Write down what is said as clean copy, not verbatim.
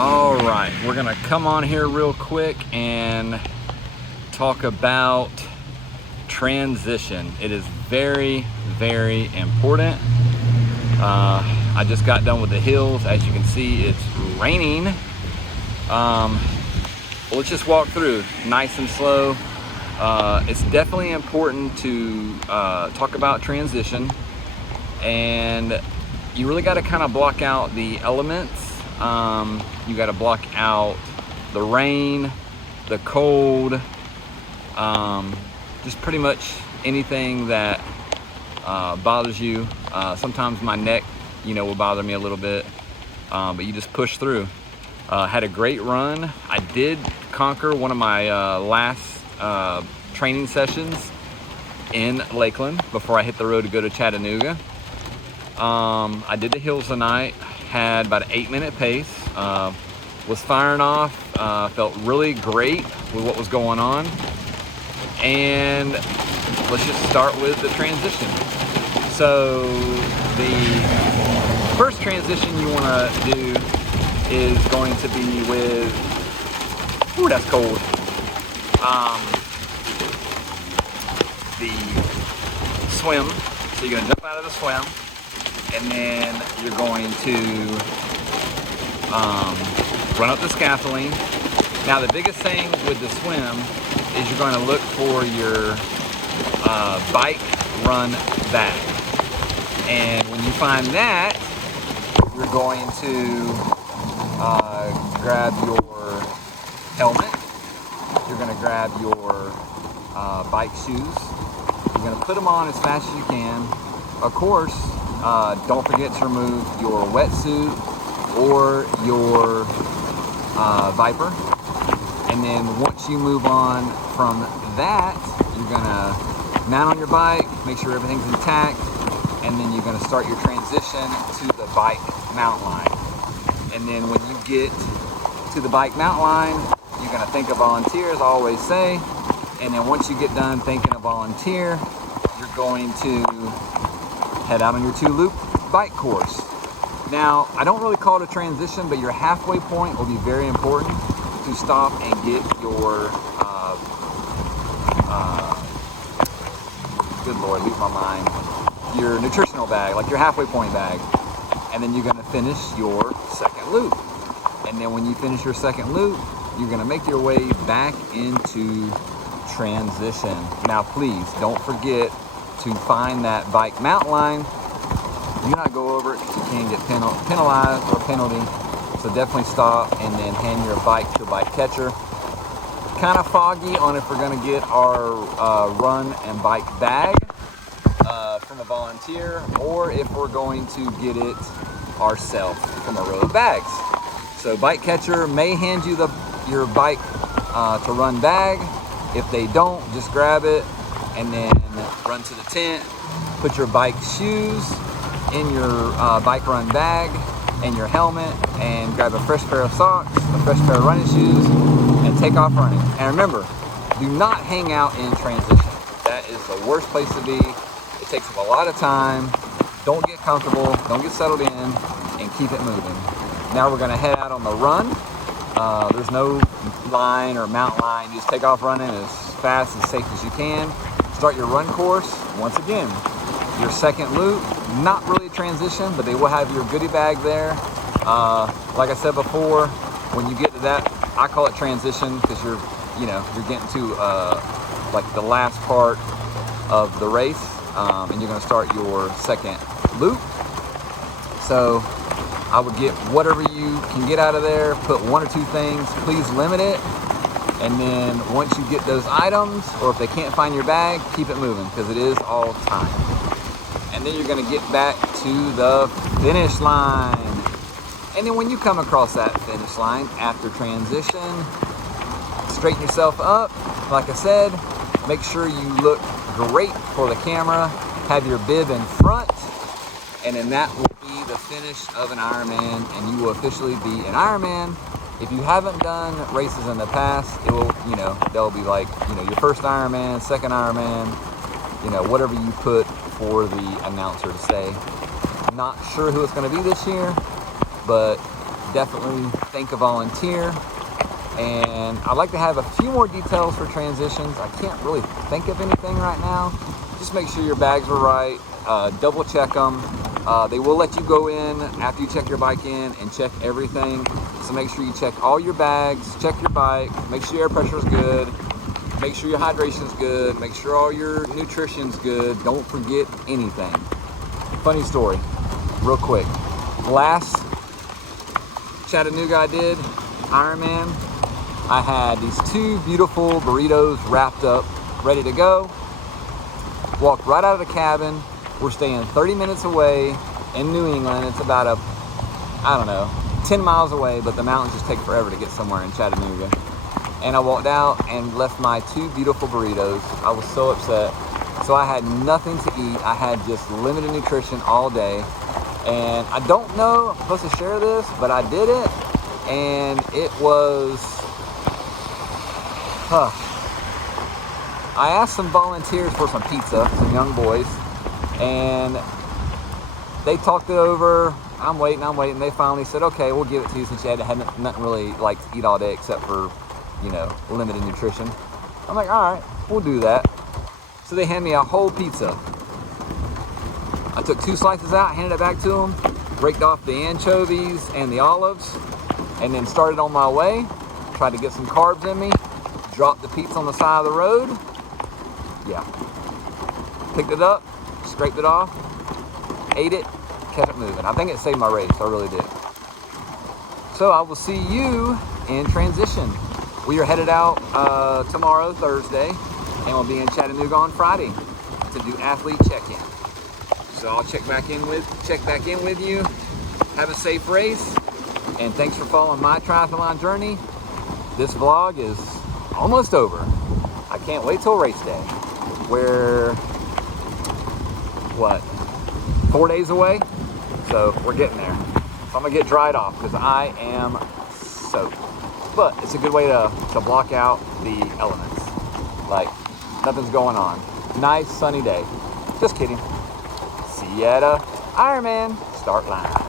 All right, we're gonna come on here real quick and talk about transition. It is very, very important. I just got done with the hills. As you can see, it's raining. Let's just walk through nice and slow. It's definitely important to talk about transition, and you really got to kind of block out the elements. You got to block out the rain, the cold, just pretty much anything that bothers you. Sometimes my neck, will bother me a little bit, but you just push through. Had a great run. I did conquer one of my last training sessions in Lakeland before I hit the road to go to Chattanooga. I did the hills tonight, had about an 8-minute pace, was firing off, felt really great with what was going on. And let's just start with the transition. So the first transition you want to do is going to be with, ooh, that's cold, the swim. So you're going to jump out of the swim, and then you're going to run up the scaffolding. Now the biggest thing with the swim is you're going to look for your bike run bag. And when you find that, you're going to grab your helmet. You're going to grab your bike shoes. You're going to put them on as fast as you can. Of course, don't forget to remove your wetsuit or your Viper. And then once you move on from that, you're gonna mount on your bike, make sure everything's intact, and then you're gonna start your transition to the bike mount line. And then when you get to the bike mount line, you're gonna think of volunteer, as I always say. And then once you get done thinking of volunteer, you're going to head out on your 2-loop bike course. Now, I don't really call it a transition, but your halfway point will be very important to stop and get your, good Lord, leave my mind, your nutritional bag, like your halfway point bag. And then you're gonna finish your second loop. And then when you finish your second loop, you're gonna make your way back into transition. Now, please don't forget to find that bike mount line. Do not go over it because you can get penalized or penalty. So definitely stop and then hand your bike to a bike catcher. Kind of foggy on if we're going to get our run and bike bag from a volunteer, or if we're going to get it ourselves from a row of bags. So bike catcher may hand you your bike to run bag. If they don't, just grab it and then run to the tent. Put your bike shoes in your bike run bag and your helmet, and grab a fresh pair of socks, a fresh pair of running shoes, and take off running. And remember, do not hang out in transition. That is the worst place to be. It takes up a lot of time. Don't get comfortable, don't get settled in, and keep it moving. Now we're gonna head out on the run. There's no line or mount line. You just take off running as fast and safe as you can. Start your run course. Once again, your second loop, not really a transition, but they will have your goodie bag there. Like I said before, when you get to that, I call it transition because you're getting to like the last part of the race, and you're gonna start your second loop. So I would get whatever you can get out of there, put 1 or 2 things, please limit it. And then once you get those items, or if they can't find your bag, keep it moving because it is all time. And then you're gonna get back to the finish line. And then when you come across that finish line after transition, straighten yourself up. Like I said, make sure you look great for the camera, have your bib in front, and then that will be the finish of an Ironman, and you will officially be an Ironman. If you haven't done races in the past, it will, they'll be like, your first Ironman, second Ironman, whatever you put for the announcer to say. Not sure who it's going to be this year, but definitely think a volunteer. And I'd like to have a few more details for transitions. I can't really think of anything right now. Just make sure your bags are right, double check them. They will let you go in after you check your bike in and check everything. So make sure you check all your bags, check your bike, make sure your air pressure is good, make sure your hydration is good, make sure all your nutrition's good. Don't forget anything. Funny story, real quick. Last Chattanooga I did, Ironman, I had these 2 beautiful burritos wrapped up, ready to go. Walked right out of the cabin. We're staying 30 minutes away in New England. It's about 10 miles away, but the mountains just take forever to get somewhere in Chattanooga. And I walked out and left my 2 beautiful burritos. I was so upset. So I had nothing to eat. I had just limited nutrition all day. And I don't know, I'm supposed to share this, but I did it. And it was, I asked some volunteers for some pizza, some young boys, and they talked it over. I'm waiting. They finally said, okay, we'll give it to you since you had nothing really like to eat all day except for, limited nutrition. I'm like, all right, we'll do that. So they handed me a whole pizza. I took 2 slices out, handed it back to them, raked off the anchovies and the olives, and then started on my way. Tried to get some carbs in me, dropped the pizza on the side of the road. Yeah. Picked it up, scraped it off, ate it, kept it moving. I think it saved my race, I really did. So I will see you in transition. We are headed out tomorrow, Thursday, and we'll be in Chattanooga on Friday to do athlete check-in. So I'll check back in with you. Have a safe race, and thanks for following my triathlon journey. This vlog is almost over. I can't wait till race day. We're 4 days away? So we're getting there. So I'm gonna get dried off because I am soaked. But it's a good way to block out the elements. Like nothing's going on. Nice sunny day. Just kidding. See you at Ironman start line.